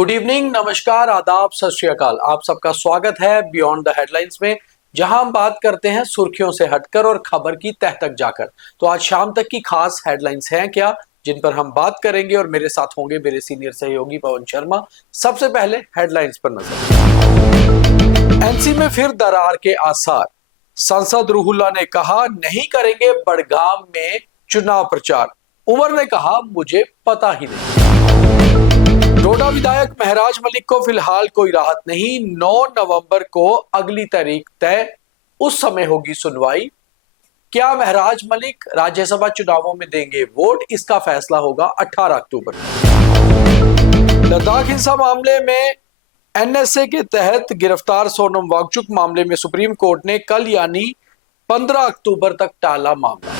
Good evening, नमस्कार, आदाब, सत श्री अकाल। आप सबका स्वागत है बियॉन्ड द हेडलाइंस में, जहां हम बात करते हैं सुर्खियों से हटकर और खबर की तह तक जाकर। तो आज शाम तक की खास हेडलाइंस हैं क्या, जिन पर हम बात करेंगे और मेरे साथ होंगे मेरे सीनियर सहयोगी पवन शर्मा। सबसे पहले हेडलाइंस पर नजर। एनसी में फिर दरार के आसार। सांसद रूहुल्लाह ने कहा नहीं करेंगे बड़गाम में चुनाव प्रचार। उमर ने कहा मुझे पता ही नहीं। डोडा विधायक महराज मलिक को फिलहाल कोई राहत नहीं। 9 नवंबर को अगली तारीख तय, उस समय होगी सुनवाई। क्या महराज मलिक राज्यसभा चुनावों में देंगे वोट, इसका फैसला होगा 18 अक्टूबर। लद्दाख हिंसा मामले में एनएसए के तहत गिरफ्तार सोनम वांगचुक मामले में सुप्रीम कोर्ट ने कल यानी 15 अक्टूबर तक टाला मामला।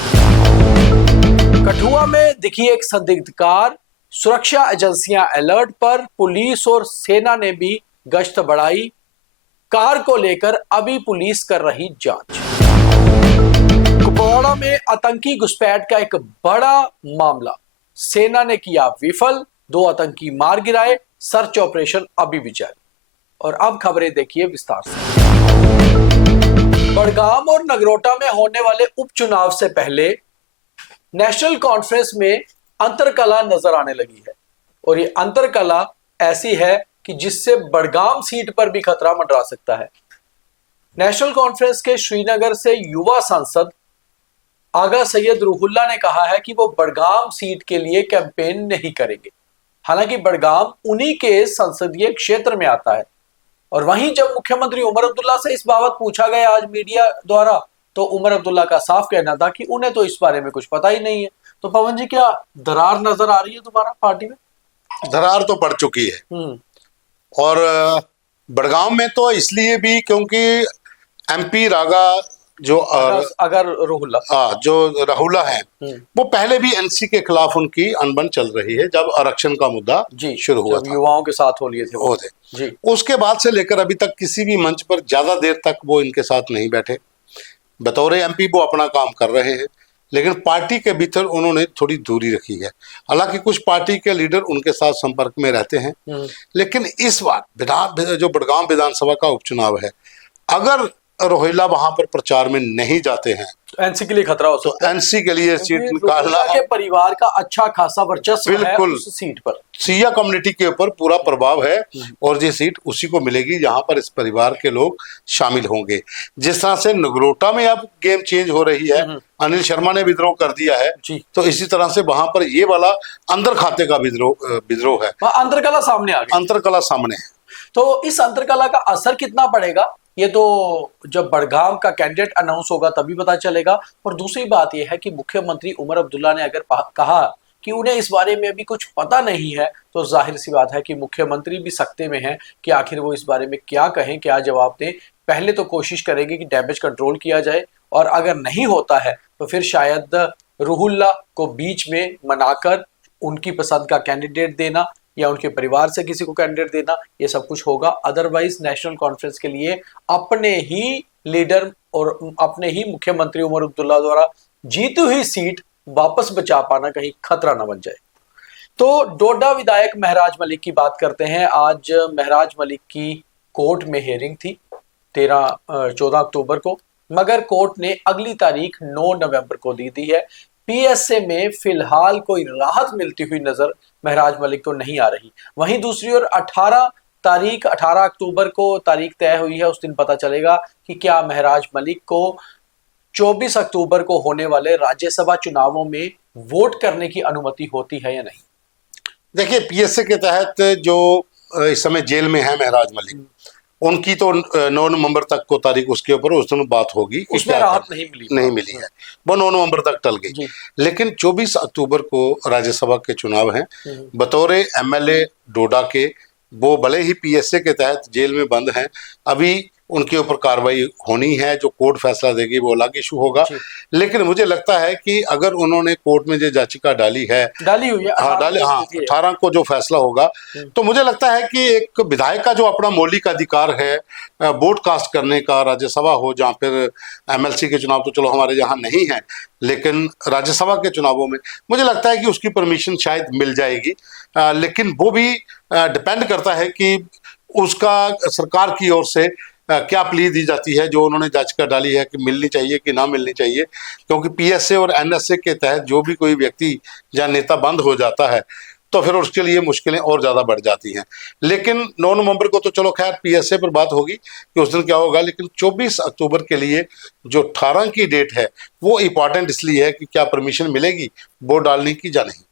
कठुआ में दिखी एक संदिग्ध कार, सुरक्षा एजेंसियां अलर्ट पर, पुलिस और सेना ने भी गश्त बढ़ाई। कार को लेकर अभी पुलिस कर रही जांच। कुपवाड़ा में आतंकी घुसपैठ का एक बड़ा मामला, सेना ने किया विफल, 2 आतंकी मार गिराए, सर्च ऑपरेशन अभी भी जारी। और अब खबरें देखिए विस्तार से। बड़गाम और नगरोटा में होने वाले उपचुनाव से पहले नेशनल कॉन्फ्रेंस में अंतरकला नजर आने लगी है, और ये अंतरकला ऐसी है कि जिससे बड़गाम सीट पर भी खतरा मंडरा सकता है। नेशनल कॉन्फ्रेंस के श्रीनगर से युवा सांसद आगा सैयद रूहुल्लाह ने कहा है कि वो बड़गाम सीट के लिए कैंपेन नहीं करेंगे। हालांकि बड़गाम उन्हीं के संसदीय क्षेत्र में आता है। और वहीं जब मुख्यमंत्री उमर अब्दुल्ला से इस बाबत पूछा गया आज मीडिया द्वारा, तो उमर अब्दुल्ला का साफ कहना था कि उन्हें तो इस बारे में कुछ पता ही नहीं है। तो पवन जी, क्या दरार नजर आ रही है दोबारा पार्टी में? दरार तो पड़ चुकी है। और बड़गांव में तो इसलिए भी क्योंकि एमपी रागा जो अगर राहुल्ला है, वो पहले भी एनसी के खिलाफ उनकी अनबन चल रही है। जब आरक्षण का मुद्दा शुरू हुआ था, युवाओं के साथ हो लिए थे जी, उसके बाद से लेकर अभी तक किसी भी मंच पर ज्यादा देर तक वो इनके साथ नहीं बैठे। बतौर एमपी वो अपना काम कर रहे हैं, लेकिन पार्टी के भीतर उन्होंने थोड़ी दूरी रखी है। हालांकि कुछ पार्टी के लीडर उनके साथ संपर्क में रहते हैं, लेकिन इस बार जो बड़गाम विधानसभा का उपचुनाव है, अगर रोहिल्ला वहां पर प्रचार में नहीं जाते हैं तो एनसी के लिए खतरा हो सकता है। एनसी के लिए सीट निकालना के परिवार का अच्छा खासा वर्चस्व है उस सीट पर, सिया कम्युनिटी के ऊपर पूरा प्रभाव है, और ये सीट उसी को मिलेगी जहां पर इस परिवार के लोग शामिल होंगे। जिस तरह से नगरोटा में अब गेम चेंज हो रही है, अनिल शर्मा ने विद्रोह कर दिया है, तो इसी तरह से वहां पर ये वाला अंदर खाते का विद्रोह है। अंतरकला सामने आ गई, अंतरकला सामने है। तो इस अंतरकला का असर कितना पड़ेगा, ये तो जब बड़गाम का कैंडिडेट अनाउंस होगा तभी पता चलेगा। और दूसरी बात यह है कि मुख्यमंत्री उमर अब्दुल्ला ने अगर कहा कि उन्हें इस बारे में अभी कुछ पता नहीं है, तो जाहिर सी बात है कि मुख्यमंत्री भी सकते में हैं कि आखिर वो इस बारे में क्या कहें, क्या जवाब दें। पहले तो कोशिश करेंगे कि डैमेज कंट्रोल किया जाए, और अगर नहीं होता है तो फिर शायद रूहुल्लाह को बीच में मनाकर उनकी पसंद का कैंडिडेट देना या उनके परिवार से किसी को कैंडिडेट देना, ये सब कुछ होगा। अदरवाइज नेशनल कॉन्फ्रेंस के लिए अपने ही लीडर और अपने ही मुख्यमंत्री उमर अब्दुल्ला द्वारा जीती हुई सीट वापस बचा पाना कहीं खतरा न बन जाए। तो डोडा विधायक महराज मलिक की बात करते हैं। आज महराज मलिक की कोर्ट में हियरिंग थी 14 अक्टूबर को, मगर कोर्ट ने अगली तारीख 9 नवंबर को दी है। पीएसए में फिलहाल कोई राहत मिलती हुई नजर महराज मलिक को नहीं आ रही। वहीं दूसरी ओर 18 अक्टूबर को तारीख तय हुई है। उस दिन पता चलेगा कि क्या महराज मलिक को 24 अक्टूबर को होने वाले राज्यसभा चुनावों में वोट करने की अनुमति होती है या नहीं। देखिए, पीएसए के तहत जो इस समय जेल में है महराज मलिक, उनकी तो 9 नवंबर तक को तारीख उसके ऊपर उस दिन बात होगी। उसमें राहत नहीं मिली है, वो 9 नवंबर तक टल गई। लेकिन 24 अक्टूबर को राज्यसभा के चुनाव हैं। बतौर एमएलए डोडा के वो भले ही पीएसए के तहत जेल में बंद हैं, अभी उनके ऊपर कार्रवाई होनी है। जो कोर्ट फैसला देगी वो अलग इशू होगा। जी। लेकिन मुझे लगता है कि अगर उन्होंने कोर्ट में जो याचिका डाली है, डाली हुई है, हाँ 18 डाले, को हाँ हुई थी। 18 को जो फैसला होगा, हम्म। तो मुझे लगता है कि एक विधायक का जो अपना मौलिक अधिकार है वोट कास्ट करने का, राज्यसभा हो जहाँ फिर एमएलसी के चुनाव तो चलो हमारे यहाँ नहीं है, लेकिन राज्यसभा के चुनावों में मुझे लगता है कि उसकी परमिशन शायद मिल जाएगी। लेकिन वो भी डिपेंड करता है कि उसका सरकार की ओर से क्या प्ली दी जाती है, जो उन्होंने याचिका डाली है कि मिलनी चाहिए कि ना मिलनी चाहिए। क्योंकि पीएसए और एनएसए के तहत जो भी कोई व्यक्ति या नेता बंद हो जाता है तो फिर उसके लिए मुश्किलें और ज्यादा बढ़ जाती हैं। लेकिन 9 नवंबर को तो चलो खैर पीएसए पर बात होगी कि उस दिन क्या होगा, लेकिन 24 अक्टूबर के लिए जो 18 की डेट है वो इंपॉर्टेंट इसलिए है कि क्या परमिशन मिलेगी वोट डालने की या नहीं।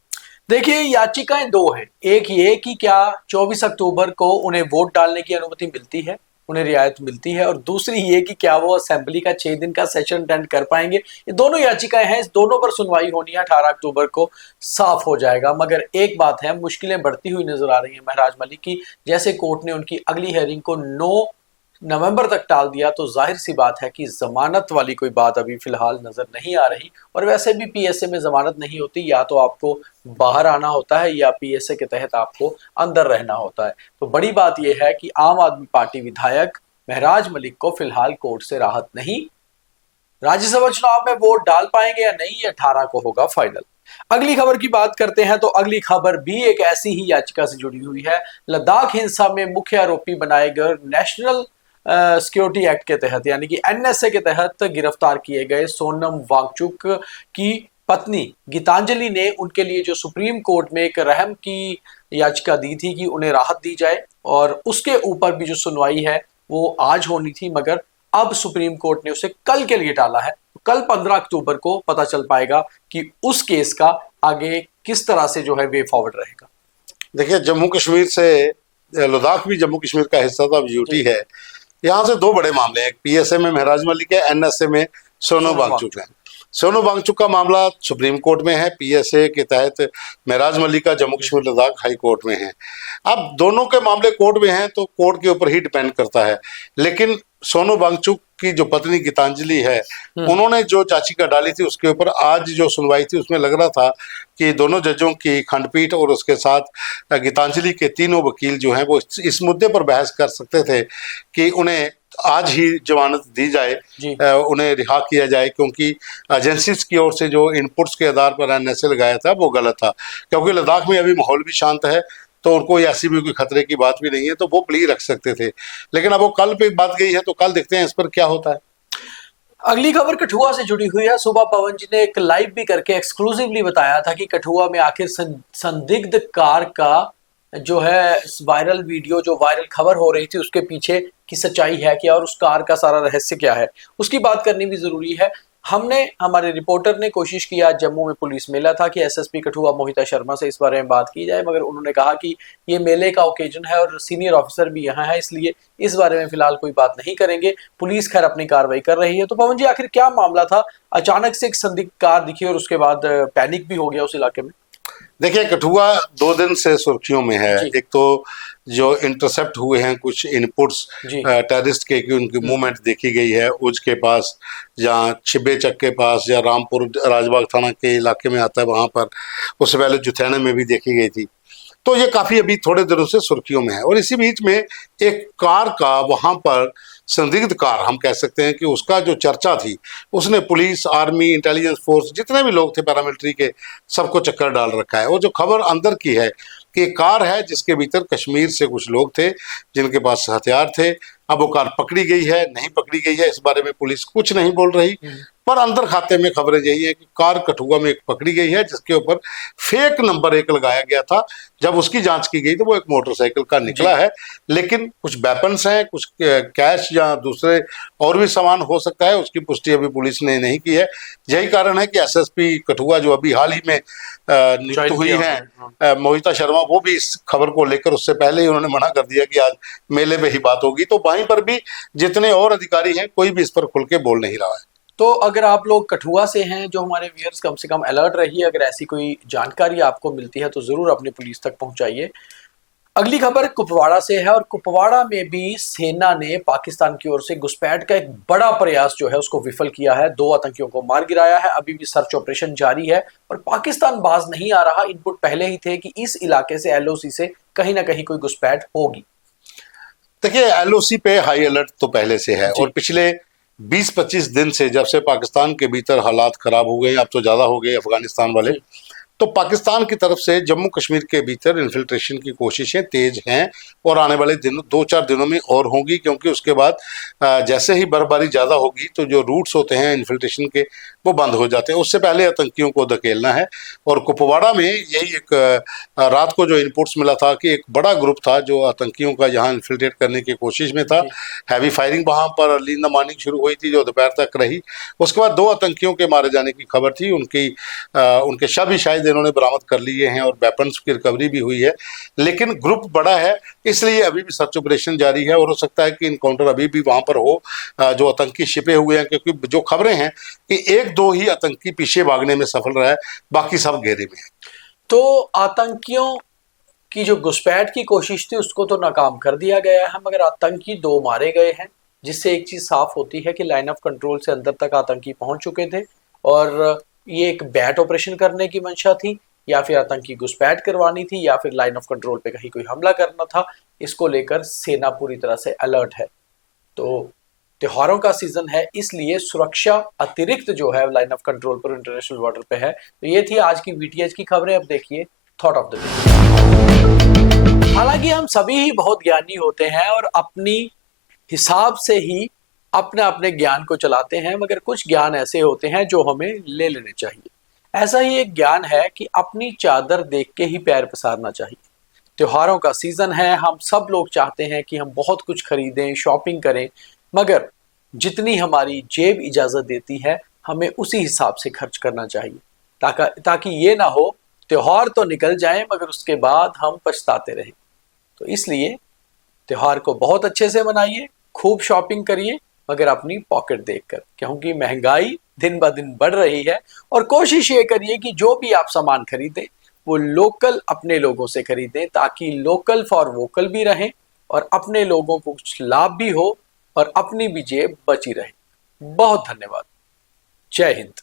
देखिए, याचिकाएं दो हैं। एक ये कि क्या 24 अक्टूबर को उन्हें वोट डालने की अनुमति मिलती है, उन्हें रियायत मिलती है, और दूसरी ये कि क्या वो असेंबली का 6 दिन का सेशन अटेंड कर पाएंगे। ये दोनों याचिकाएं हैं, इस दोनों पर सुनवाई होनी है। 18 अक्टूबर को साफ हो जाएगा। मगर एक बात है, मुश्किलें बढ़ती हुई नजर आ रही हैं महराज मलिक की। जैसे कोर्ट ने उनकी अगली हेयरिंग को 9 नवंबर तक टाल दिया, तो जाहिर सी बात है कि जमानत वाली कोई बात अभी फिलहाल नजर नहीं आ रही। और वैसे भी पीएसए में जमानत नहीं होती, या तो आपको बाहर आना होता है या पीएसए के तहत आपको अंदर रहना होता है। तो बड़ी बात यह है कि आम आदमी पार्टी विधायक महराज मलिक को फिलहाल कोर्ट से राहत नहीं। राज्यसभा चुनाव में वोट डाल पाएंगे या नहीं, 18 को होगा फाइनल। अगली खबर की बात करते हैं, तो अगली खबर भी एक ऐसी ही याचिका से जुड़ी हुई है। लद्दाख हिंसा में मुख्य आरोपी बनाए गए नेशनल सिक्योरिटी एक्ट के तहत, यानी कि एनएसए के तहत गिरफ्तार किए गए सोनम वांगचुक की पत्नी गीतांजलि ने उनके लिए जो सुप्रीम कोर्ट में एक रहम की याचिका दी थी कि उन्हें राहत दी जाए, और उसके ऊपर भी जो सुनवाई है वो आज होनी थी, मगर अब सुप्रीम कोर्ट ने उसे कल के लिए टाला है। कल 15 अक्टूबर को पता चल पाएगा कि उस केस का आगे किस तरह से जो है वे फॉरवर्ड रहेगा। देखिए, जम्मू कश्मीर से लद्दाख भी जम्मू कश्मीर का हिस्सा था, अब यूटी है। यहाँ से दो बड़े मामले हैं, पीएसए में महराज मलिक है, एनएसए में सोनू वांगचुक है। सोनू वांगचुक का मामला सुप्रीम कोर्ट में है, पीएसए के तहत महराज मलिक का जम्मू कश्मीर लद्दाख हाई कोर्ट में है। अब दोनों के मामले कोर्ट में हैं तो कोर्ट के ऊपर ही डिपेंड करता है। लेकिन सोनू वांगचुक की जो पत्नी गीतांजलि है, उन्होंने जो याचिका डाली थी उसके ऊपर आज जो सुनवाई थी उसमें लग रहा था कि दोनों जजों की खंडपीठ और उसके साथ गीतांजलि के तीनों वकील जो हैं वो इस मुद्दे पर बहस कर सकते थे कि उन्हें आज ही जमानत दी जाए, उन्हें रिहा किया जाए, क्योंकि एजेंसीज की ओर से जो इनपुट्स के आधार पर एनएसए लगाया था वो गलत था। क्योंकि लद्दाख में अभी माहौल भी शांत है तो उनको ऐसी भी कोई खतरे की बात भी नहीं है, तो वो प्ली रख सकते थे। लेकिन अब वो कल पे बात गई है तो कल देखते हैं इस पर क्या होता है। अगली खबर कठुआ से जुड़ी हुई है। सुबह पवन जी ने एक लाइव भी करके एक्सक्लूसिवली बताया था कि कठुआ में आखिर संदिग्ध कार का जो है वायरल वीडियो, जो वायरल खबर हो रही थी, उसके पीछे की सच्चाई है क्या, और उस कार का सारा रहस्य क्या है, उसकी बात करनी भी जरूरी है। हमारे रिपोर्टर ने कोशिश की, आज जम्मू में पुलिस मेला था, कि एसएसपी कठुआ मोहिता शर्मा से इस बारे में बात की जाए, मगर उन्होंने कहा कि ये मेले का ओकेजन है और सीनियर ऑफिसर भी यहाँ है, इसलिए इस बारे में फिलहाल कोई बात नहीं करेंगे। पुलिस खैर अपनी कार्रवाई कर रही है। तो पवन जी, आखिर क्या मामला था? अचानक से एक संदिग्ध कार दिखी और उसके बाद पैनिक भी हो गया उस इलाके में। देखिए, कठुआ 2 दिन से सुर्खियों में है। जी। एक तो जो इंटरसेप्ट हुए हैं कुछ इनपुट्स टेररिस्ट के, कि उनकी मूवमेंट देखी गई है उज के पास, जहाँ छिब्बे चक के पास या रामपुर राजबाग थाना के इलाके में आता है वहां पर, उससे पहले जुथैना में भी देखी गई थी। तो ये काफी अभी थोड़े दिनों से सुर्खियों में है। और इसी बीच में एक कार का वहां पर, संदिग्ध कार हम कह सकते हैं कि उसका जो चर्चा थी, उसने पुलिस, आर्मी, इंटेलिजेंस फोर्स, जितने भी लोग थे पैरामिलिट्री के, सबको चक्कर डाल रखा है। और जो खबर अंदर की है कि कार है जिसके भीतर कश्मीर से कुछ लोग थे जिनके पास हथियार थे। अब वो कार पकड़ी गई है, नहीं पकड़ी गई है, इस बारे में पुलिस कुछ नहीं बोल रही। पर अंदर खाते में खबरें यही है कि कार कठुआ में एक पकड़ी गई है जिसके ऊपर फेक नंबर 1 लगाया गया था। जब उसकी जांच की गई तो वो एक मोटरसाइकिल का निकला है। लेकिन कुछ वेपन्स हैं, कुछ कैश या दूसरे और भी सामान हो सकता है, उसकी पुष्टि अभी पुलिस ने नहीं की है। यही कारण है कि एसएसपी कठुआ जो अभी हाल ही में नियुक्त हुई है, मोहिता शर्मा, वो भी इस खबर को लेकर उससे पहले ही उन्होंने मना कर दिया कि आज मेले में ही बात होगी। तो वहीं पर भी जितने और अधिकारी हैं कोई भी इस पर खुल के बोल नहीं रहा है। तो अगर आप लोग कठुआ से हैं, जो हमारे व्यूअर्स, कम से कम अलर्ट रहिए। अगर ऐसी कोई जानकारी आपको मिलती है तो जरूर अपनी पुलिस तक पहुंचाइए। अगली खबर कुपवाड़ा से है और कुपवाड़ा में भी सेना ने पाकिस्तान की ओर से घुसपैठ का एक बड़ा प्रयास जो है उसको विफल किया है। 2 आतंकियों को मार गिराया है। अभी भी सर्च ऑपरेशन जारी है और पाकिस्तान बाज नहीं आ रहा। इनपुट पहले ही थे कि इस इलाके से एलओसी से कहीं ना कहीं कोई घुसपैठ होगी। देखिए, एलओसी पे हाई अलर्ट तो पहले से है जी। और पिछले 20-25 दिन से जब से पाकिस्तान के भीतर हालात खराब हो गए, अब तो ज्यादा हो गए अफगानिस्तान वाले, जी। तो पाकिस्तान की तरफ से जम्मू कश्मीर के भीतर इन्फिल्ट्रेशन की कोशिशें तेज हैं और आने वाले दिनों 2-4 दिनों में और होंगी, क्योंकि उसके बाद जैसे ही बर्फबारी ज़्यादा होगी तो जो रूट्स होते हैं इन्फिल्ट्रेशन के वो बंद हो जाते हैं। उससे पहले आतंकियों को धकेलना है। और कुपवाड़ा में यही एक रात को जो इनपुट्स मिला था कि एक बड़ा ग्रुप था जो आतंकियों का यहाँ इन्फिल्ट्रेट करने की कोशिश में था। जी। हैवी फायरिंग वहाँ पर अर्ली इन द मॉर्निंग शुरू हुई थी जो दोपहर तक रही। उसके बाद 2 आतंकियों के मारे जाने की खबर थी। उनके शव भी शायद इन्होंने बरामद कर लिए हैं और वेपन्स की रिकवरी भी हुई है। लेकिन ग्रुप बड़ा है, इसलिए अभी भी सर्च ऑपरेशन जारी है और हो सकता है कि इनकाउंटर अभी भी वहां पर हो जो आतंकी छिपे हुए हैं, क्योंकि जो खबरें हैं कि 1-2 ही आतंकी पीछे भागने में सफल रहा है, बाकी सब घेरे में है। तो आतंकियों की जो घुसपैठ की कोशिश थी उसको तो नाकाम कर दिया गया है, मगर आतंकी 2 मारे गए हैं, जिससे एक चीज साफ होती है कि लाइन ऑफ कंट्रोल से अंदर तक आतंकी पहुंच चुके थे और ये एक बैट ऑपरेशन करने की मंशा थी, या फिर आतंकी घुसपैठ करवानी थी, या फिर लाइन ऑफ कंट्रोल पे कहीं कोई हमला करना था। इसको लेकर सेना पूरी तरह से अलर्ट है। तो त्योहारों का सीजन है, इसलिए सुरक्षा अतिरिक्त जो है लाइन ऑफ कंट्रोल पर इंटरनेशनल बॉर्डर पे है। तो ये थी आज की वीटीएच की खबरें। अब देखिए थॉट ऑफ द डे। हालांकि हम सभी ही बहुत ज्ञानी होते हैं और अपनी हिसाब से ही अपने अपने ज्ञान को चलाते हैं, मगर कुछ ज्ञान ऐसे होते हैं जो हमें ले लेने चाहिए। ऐसा ही एक ज्ञान है कि अपनी चादर देख के ही पैर पसारना चाहिए। त्योहारों का सीजन है, हम सब लोग चाहते हैं कि हम बहुत कुछ खरीदें, शॉपिंग करें, मगर जितनी हमारी जेब इजाजत देती है हमें उसी हिसाब से खर्च करना चाहिए, ताकि ये ना हो त्योहार तो निकल जाए मगर उसके बाद हम पछताते रहें। तो इसलिए त्योहार को बहुत अच्छे से मनाइए, खूब शॉपिंग करिए, मगर अपनी पॉकेट देखकर, क्योंकि महंगाई दिन ब दिन बढ़ रही है। और कोशिश ये करिए कि जो भी आप सामान खरीदें वो लोकल अपने लोगों से खरीदें, ताकि लोकल फॉर वोकल भी रहें और अपने लोगों को कुछ लाभ भी हो और अपनी भी जेब बची रहे। बहुत धन्यवाद। जय हिंद।